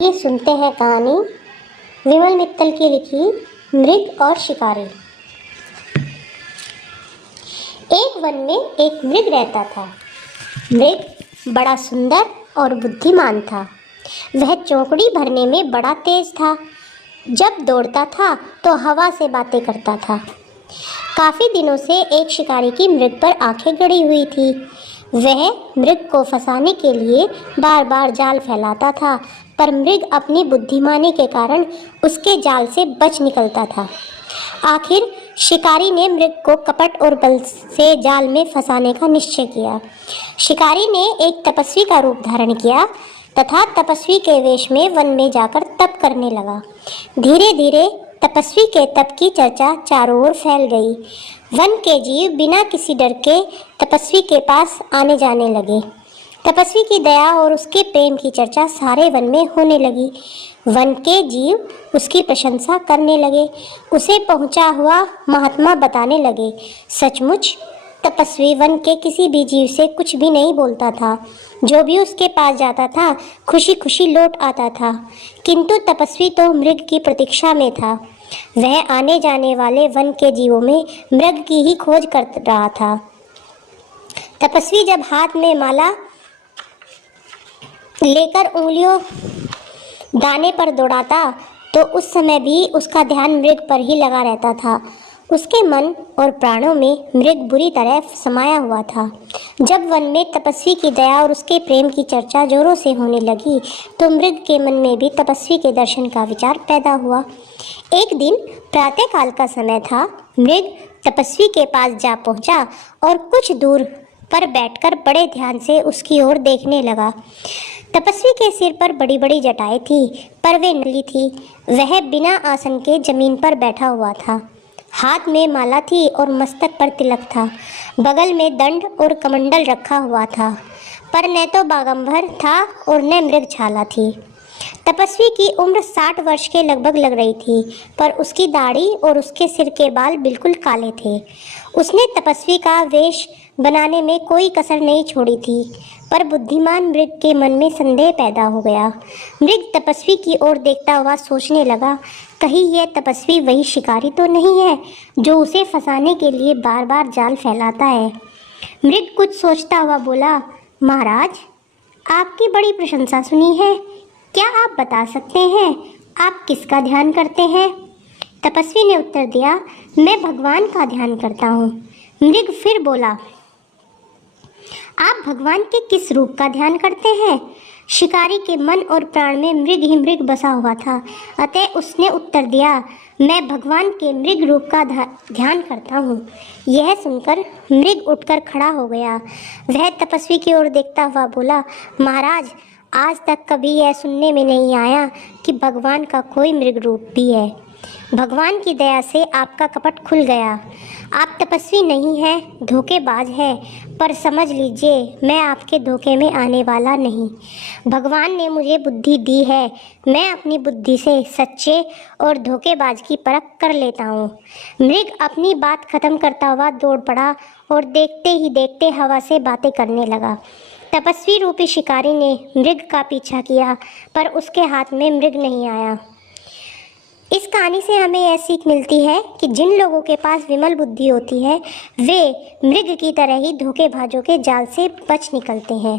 ये सुनते हैं कहानी विमल मित्तल की लिखी मृग और शिकारी। एक वन में एक मृग रहता था। मृग बड़ा सुंदर और बुद्धिमान था। वह चौकड़ी भरने में बड़ा तेज था। जब दौड़ता था तो हवा से बातें करता था। काफ़ी दिनों से एक शिकारी की मृग पर आंखें गड़ी हुई थी। वह मृग को फंसाने के लिए बार बार जाल फैलाता था, पर मृग अपनी बुद्धिमानी के कारण उसके जाल से बच निकलता था। आखिर शिकारी ने मृग को कपट और बल से जाल में फंसाने का निश्चय किया। शिकारी ने एक तपस्वी का रूप धारण किया तथा तपस्वी के वेश में वन में जाकर तप करने लगा। धीरे धीरे तपस्वी के तप की चर्चा चारों ओर फैल गई। वन के जीव बिना किसी डर के तपस्वी के पास आने जाने लगे। तपस्वी की दया और उसके प्रेम की चर्चा सारे वन में होने लगी। वन के जीव उसकी प्रशंसा करने लगे, उसे पहुंचा हुआ महात्मा बताने लगे। सचमुच तपस्वी वन के किसी भी जीव से कुछ भी नहीं बोलता था। जो भी उसके पास जाता था खुशी खुशी लौट आता था। किंतु तपस्वी तो मृग की प्रतीक्षा में था। वह आने जाने वाले वन के जीवों में मृग की ही खोज कर रहा था। तपस्वी जब हाथ में माला लेकर उंगलियों दाने पर दौड़ाता तो उस समय भी उसका ध्यान मृग पर ही लगा रहता था। उसके मन और प्राणों में मृग बुरी तरह समाया हुआ था। जब वन में तपस्वी की दया और उसके प्रेम की चर्चा जोरों से होने लगी तो मृग के मन में भी तपस्वी के दर्शन का विचार पैदा हुआ। एक दिन प्रातःकाल का समय था। मृग तपस्वी के पास जा पहुंचा और कुछ दूर पर बैठकर बड़े ध्यान से उसकी ओर देखने लगा। तपस्वी के सिर पर बड़ी बड़ी जटाएं थी, पर वे नकली थी। वह बिना आसन के जमीन पर बैठा हुआ था। हाथ में माला थी और मस्तक पर तिलक था। बगल में दंड और कमंडल रखा हुआ था, पर न तो बागंबर था और न मृगछाला थी। तपस्वी की उम्र 60 वर्ष के लगभग लग रही थी, पर उसकी दाढ़ी और उसके सिर के बाल बिल्कुल काले थे। उसने तपस्वी का वेश बनाने में कोई कसर नहीं छोड़ी थी, पर बुद्धिमान मृग के मन में संदेह पैदा हो गया। मृग तपस्वी की ओर देखता हुआ सोचने लगा, कहीं यह तपस्वी वही शिकारी तो नहीं है जो उसे फंसाने के लिए बार बार जाल फैलाता है। मृग कुछ सोचता हुआ बोला, महाराज, आपकी बड़ी प्रशंसा सुनी है। क्या आप बता सकते हैं आप किसका ध्यान करते हैं? तपस्वी ने उत्तर दिया, मैं भगवान का ध्यान करता हूँ। मृग फिर बोला, आप भगवान के किस रूप का ध्यान करते हैं? शिकारी के मन और प्राण में मृग ही मृग बसा हुआ था, अतः उसने उत्तर दिया, मैं भगवान के मृग रूप का ध्यान करता हूँ। यह सुनकर मृग उठकर खड़ा हो गया। वह तपस्वी की ओर देखता हुआ बोला, महाराज, आज तक कभी यह सुनने में नहीं आया कि भगवान का कोई मृग रूप भी है। भगवान की दया से आपका कपट खुल गया। आप तपस्वी नहीं हैं, धोखेबाज हैं, पर समझ लीजिए मैं आपके धोखे में आने वाला नहीं। भगवान ने मुझे बुद्धि दी है। मैं अपनी बुद्धि से सच्चे और धोखेबाज की परख कर लेता हूँ। मृग अपनी बात खत्म करता हुआ दौड़ पड़ा और देखते ही देखते हवा से बातें करने लगा। तपस्वी रूपी शिकारी ने मृग का पीछा किया, पर उसके हाथ में मृग नहीं आया। इस कहानी से हमें यह सीख मिलती है कि जिन लोगों के पास विमल बुद्धि होती है वे मृग की तरह ही धोखेबाजों के जाल से बच निकलते हैं।